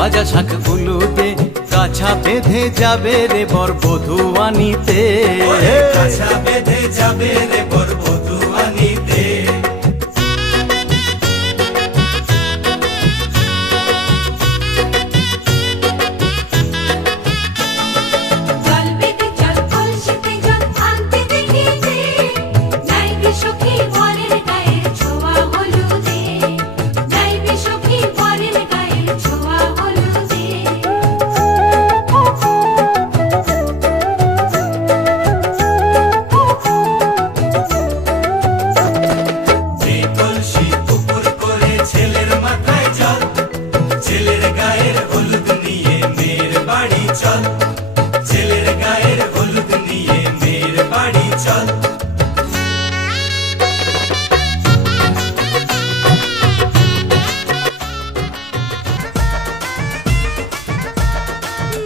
বাজা শাঁখ গুলুতে কাছা বেঁধে যাবে রে বর বধূ আনিতে, কাছা বেঁধে যাবে রে বর বধূ আনিতে। ছেলের গায়ের হলুদ নিয়ে মেয়ের বাড়ি চল, ছেলের গায়ের হলুদ নিয়ে মেয়ের বাড়ি চল।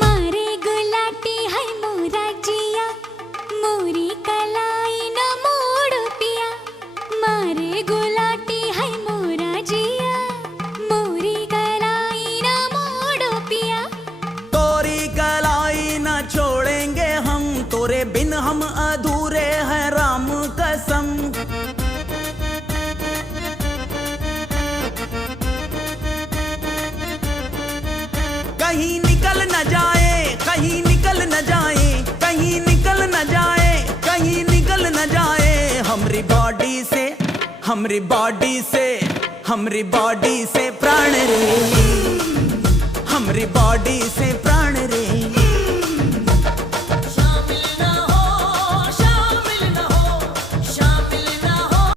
मारे गुलाटी है मोरा जिया, मोरी कलाई न मोड़ पिया। मारे गुलाटी है मोरा जिया, मोरी कलाई न मोड़ पिया। तोरी कलाई न छोड़ेंगे हम, तोरे बिन हम अधूरे हैं राम कसम। कहीं निकल न जाए, कहीं निकल न जाए, कहीं निकल न जाए, कहीं निकल न जाए हमरी बॉडी से, हमरी बॉडी से, हमरी बॉडी से प्राण रे, हमरी बॉडी से प्राण।